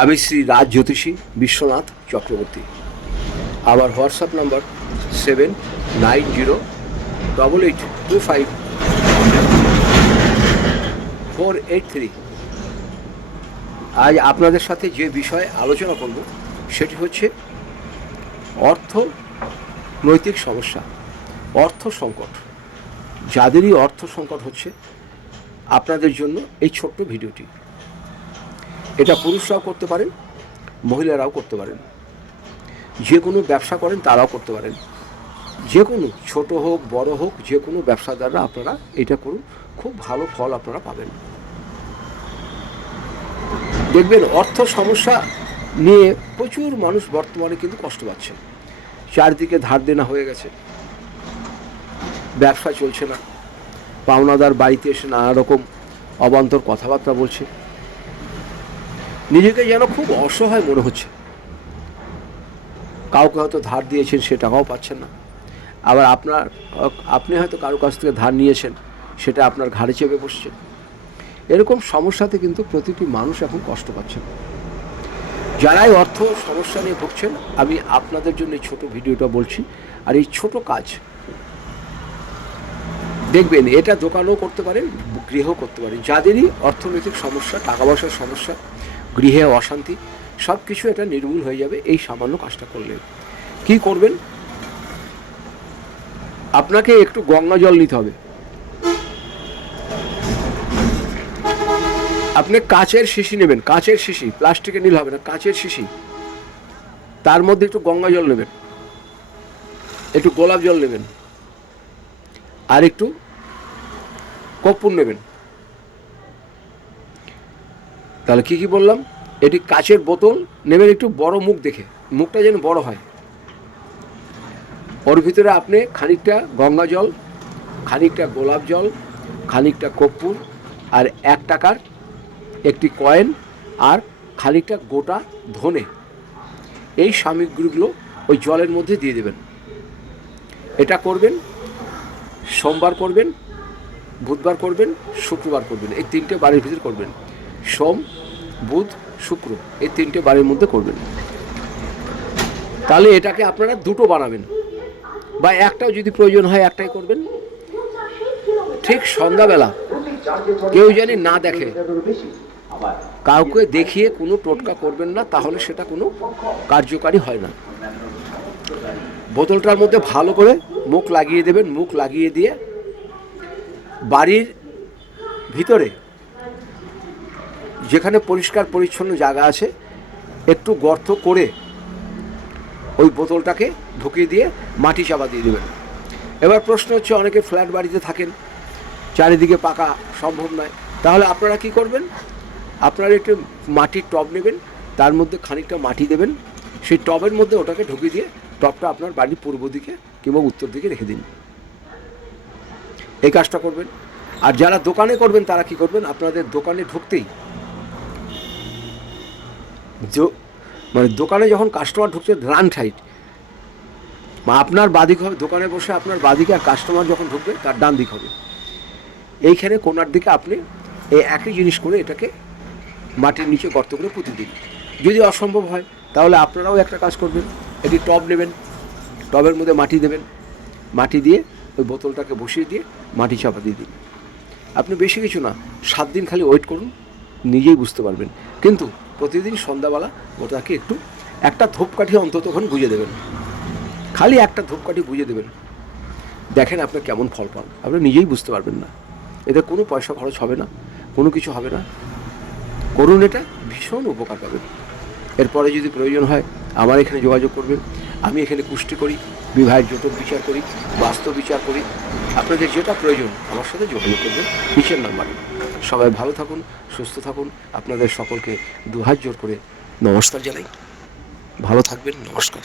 আমি শ্রী রাজ জ্যোতিষী বিশ্বনাথ চক্রবর্তী। আমার হোয়াটসঅ্যাপ নাম্বার 7908254883। আজ আপনাদের সাথে যে বিষয়ে আলোচনা করব সেটি হচ্ছে অর্থনৈতিক সমস্যা, অর্থ সংকট। যাদেরই অর্থ সংকট হচ্ছে আপনাদের জন্য এই ছোট্ট ভিডিওটি। এটা পুরুষরাও করতে পারেন, মহিলারাও করতে পারেন, যে কোনো ব্যবসা করেন তারাও করতে পারেন, যে কোনো ছোট হোক বড় হোক যে কোনো ব্যবসাদাররা আপনারা এটা করুন, খুব ভালো ফল আপনারা পাবেন। দেখবেন অর্থ সমস্যা নিয়ে প্রচুর মানুষ বর্তমানে কিন্তু কষ্ট পাচ্ছে। চারদিকে ধার দেনা হয়ে গেছে, ব্যবসা চলছে না, পাওনাদার বাড়িতে এসে নানা রকম অবান্তর কথাবার্তা বলছে, নিজেকে যেন খুব অসহায় মনে হচ্ছে। কাউকে হয়তো ধার দিয়েছেন, সে টাকাও পাচ্ছেন না। আবার আপনি হয়তো কারো কাছ থেকে ধার নিয়েছেন, সেটা আপনার ঘাড়ে চেপে বসছে। এরকম সমস্যাতে কিন্তু প্রতিটি মানুষ এখন কষ্ট পাচ্ছেন। যারাই অর্থ সমস্যা নিয়ে ভুগছেন, আমি আপনাদের জন্য এই ছোটো ভিডিওটা বলছি। আর এই ছোট কাজ দেখবেন, এটা দোকানেও করতে পারেন, গৃহেও করতে পারেন। যাদেরই অর্থনৈতিক সমস্যা, টাকা পয়সার সমস্যা, গৃহে অশান্তি, সব কিছু এটা নির্মূল হয়ে যাবে এই সামান্য কাজটা করলে। কি করবেন? আপনাকে একটু গঙ্গা জল নিতে হবে। আপনি কাচের শিশি নেবেন, কাচের শিশি, প্লাস্টিকের নিলে হবে না, কাচের শিশি। তার মধ্যে একটু গঙ্গা জল নেবেন, একটু গোলাপ জল নেবেন, আর একটু কর্পূর নেবেন। তাহলে কি কি বললাম? এটি কাচের বোতল নেবেন, একটু বড় মুখ দেখে, মুখটা যেন বড় হয়। ওর ভিতরে আপনি খানিকটা গঙ্গা জল, খানিকটা গোলাপ জল, খানিকটা কর্পূর, আর 1 টাকার একটি কয়েন, আর খানিকটা গোটা ধনে, এই সামগ্রীগুলো ওই জলের মধ্যে দিয়ে দেবেন। এটা করবেন সোমবার করবেন, বুধবার করবেন, শুক্রবার করবেন। এই 3টে বারের ভিতরে করবেন। সোম, বুধ, শুক্র, এই 3টে বারের মধ্যে করবেন। তাহলে এটাকে আপনারা 2টো বানাবেন, বা একটাও যদি প্রয়োজন হয় একটাই করবেন। ঠিক সন্ধ্যাবেলা কেউ জানি না দেখে, কাউকে দেখিয়ে কোনো টোটকা করবেন না, তাহলে সেটা কোনো কার্যকারী হয় না। বোতলটার মধ্যে ভালো করে মুখ লাগিয়ে দেবেন। মুখ লাগিয়ে দিয়ে বাড়ির ভিতরে যেখানে পরিষ্কার পরিচ্ছন্ন জায়গা আছে একটু গর্ত করে ওই বোতলটাকে ঢুকিয়ে দিয়ে মাটি চাপা দিয়ে দেবেন। এবার প্রশ্ন হচ্ছে, অনেকে ফ্ল্যাট বাড়িতে থাকেন, চারিদিকে পাকা সম্ভব নয়, তাহলে আপনারা কি করবেন? আপনারা একটু মাটির টব নেবেন, তার মধ্যে খানিকটা মাটি দেবেন, সেই টবের মধ্যে ওটাকে ঢুকিয়ে দিয়ে টবটা আপনার বাড়ির পূর্ব দিকে কিংবা উত্তর দিকে রেখে দিন। এই কাজটা করবেন। আর যারা দোকানে করবেন তারা কি করবেন? আপনাদের দোকানে ঢুকতেই, মানে দোকানে যখন কাস্টমার ঢুকছে রান সাইড, আপনার বাদিক হবে, দোকানে বসে আপনার বাদিকে, আর কাস্টমার যখন ঢুকবে তার ডান দিক হবে। এইখানে কোনার দিকে আপনি এই একই জিনিস করে এটাকে মাটির নিচে গর্ত করে পুঁতে দিন। যদি অসম্ভব হয় তাহলে আপনারাও একটা কাজ করবেন, একটি টব নেবেন, টবের মধ্যে মাটি দেবেন, মাটি দিয়ে ওই বোতলটাকে বসিয়ে দিয়ে মাটি চাপা দিয়ে দিন। আপনি বেশি কিছু না, 7 দিন খালি ওয়েট করুন, নিজেই বুঝতে পারবেন। কিন্তু প্রতিদিন সন্ধ্যাবেলা ওটাকে একটু একটা ধূপকাঠি অন্ততক্ষণ বুঝে দেবেন, খালি একটা ধূপকাঠি বুঝে দেবেন। দেখেন আপনি কেমন ফল পান, আপনি নিজেই বুঝতে পারবেন না। এতে কোনো পয়সা খরচ হবে না, কোনো কিছু হবে না। করুন, এটা ভীষণ উপকার পাবেন। এরপরে যদি প্রয়োজন হয় আমার এখানে যোগাযোগ করবেন। আমি এখানে কুষ্টি করি, বিবাহের জটিল বিচার করি, বাস্তব বিচার করি। আপনাদের যেটা প্রয়োজন আমার সাথে যোগাযোগ করবেন নিচের নাম্বারে। সবাই ভালো থাকুন, সুস্থ থাকুন। আপনাদের সকলকে 2 হাত জোর করে নমস্কার জানাই। ভালো থাকবেন, নমস্কার।